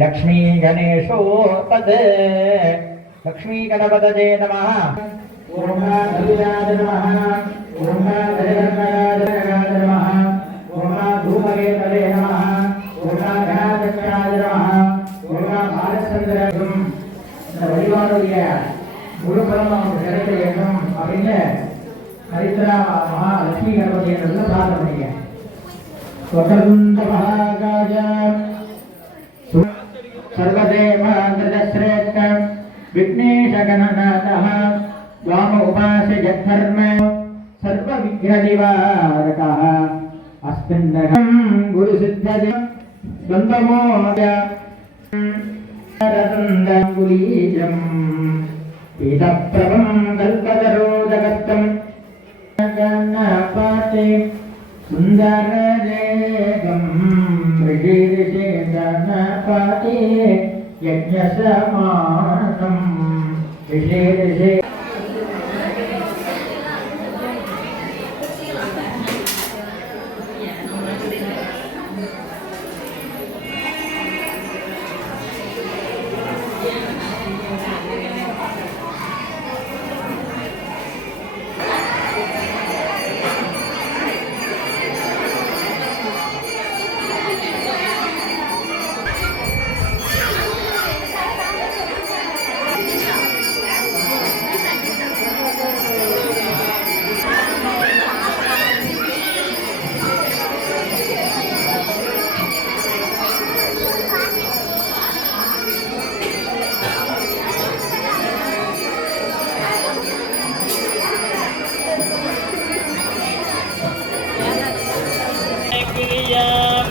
लक्ष्मी गणेशोपद लक्ष्मी गणपतये नमः। ओम गणपतये नमः। ओम गणपतये नमः। ओम धूमकेतवे नमः। ओम गणाध्यक्षाय नमः। ओम बालचंद्रम இந்த வழிபாடுடைய முழு பலம் நமக்கு கிடைக்க வேண்டும் அப்படின்னு ஹரித்ரா மகாலட்சுமி கணபதி என்று பிரார்த்தனை பண்ணிக்க. स्वतंत्र सर्वदेवाश्रेष्ठ विघ्नेश गणनाथः स्वाम उपास्य जद्धर्म सर्व विघ्न निवारकः अस्मिन् गुरु सिद्धे द्वन्द्वमोह रतन्दंगुलीजं पीतप्रभं कल्पतरोदकर्तं गणपते सुंदरदेवं ऋषिर्षि गणपते यज्ञसमानं ऋषिर्षि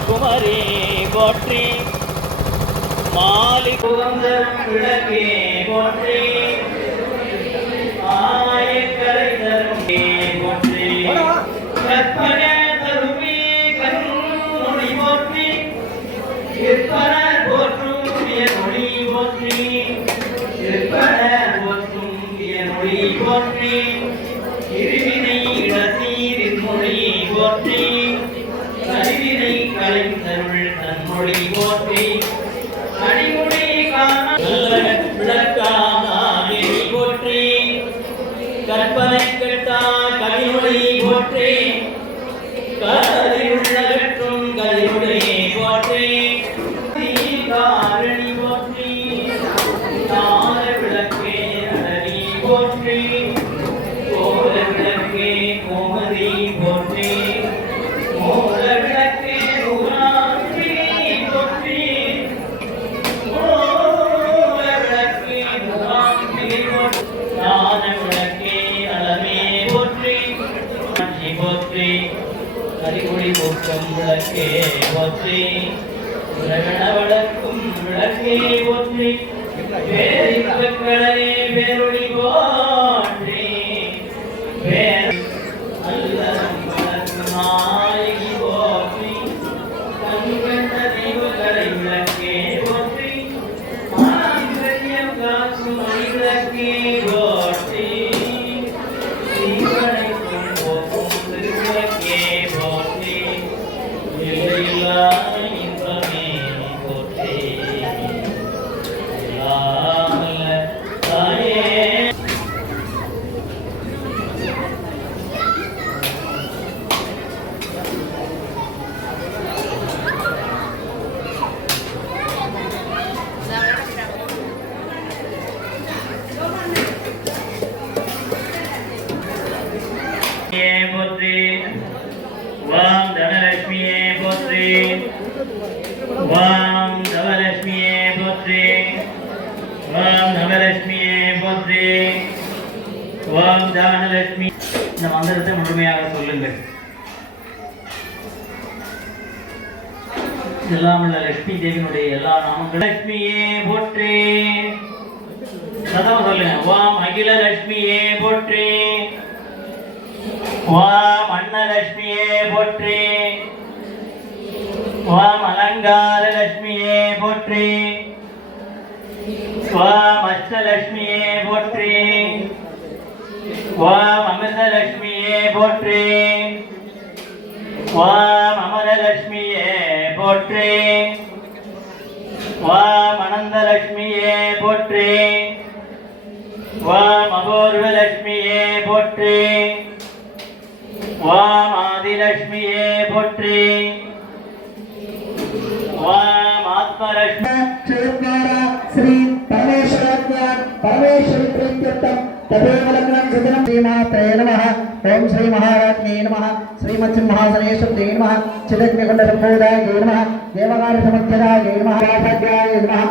குமரி போற்றி மாலி குலந்தரம் விளக்கே போற்றி ஆயக்கரை தருமே போற்றி கற்பன தருமே கருணை போற்றி இருப்பன போற்றும் மொழி போற்றி இருப்பன போற்றும் மொழி போற்றி இருவினை இடத்தீரின் மொழி போற்றி அறிவினை கலைந்தருள் தன்மொழி போற்றி அடிமுடி விளக்காமே போற்றி கற்பனை கட்டா கவிமொழி போற்றி கதிருள்ளகற்றும் கதிமுடி போற்றி காரணி போற்றி தார விளக்கே அரணி போற்றி கோல விளக்கே கோமதி போற்றி அறிவுடி ஊக்கம் விளக்கே போற்றி உலகண வளர்க்கும் விளக்கே போற்றி வேறிக்கடலே வேரொளி போற்றி அல்லறம் வளர்க்கும் நாயகி போற்றி கண்கண்ட தெய்வக்கடை விளக்கே போற்றி ஆங்கிலம் காக்கும் மணி விளக்கே போற்றி போற்றி வாம் தனலட்சுமியே போற்றி வாம் தவலட்சுமியே போற்றி வாம் நவலட்சுமியே போற்றி வாம் தானலட்சுமி. இந்த மந்திரத்தை முழுமையாக சொல்லுங்கள். எல்லாம் உள்ள லட்சுமி தேவியினுடைய எல்லா நாமங்களும் லட்சுமியே போற்றி சதம் சொல்லுங்க. வாம் அகில லட்சுமியே போற்றி வாம் அன்னலட்சுமியே போற்றி வாம் அலங்கார லட்சுமியே போற்றி வாம் அஷ்டலட்சுமியே போற்றி வாம் அமிர்தலட்சுமியே போற்றி வாம் அமரலட்சுமியே போற்றி வாம் அனந்தலட்சுமியே போற்றி வாம் அபூர்வலட்சுமியே போற்றி வாம் ஆதிலட்சுமியே போற்றி வாம் ஆத்மலட்சுமி श्री परमेश्वराज्ञा परमेश्वरी प्रीत्यर्थम तदेव लग्नं सुदिनं श्रीमात्रे नमः ओम श्री महाराज्ञे नमः श्रीमत्सिंहासनेश्वरी नमः चिदग्निकुण्डसम्भूताय नमः देवकार्यसमुच्चयाय नमः राजज्ञाय नमः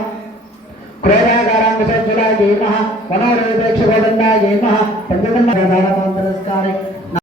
क्रोधाकाराङ्कुशोज्ज्वलाय नमः मनोरेपेक्षगोविन्दाय नमः पंचमन्मदानमन्त्रस्कारे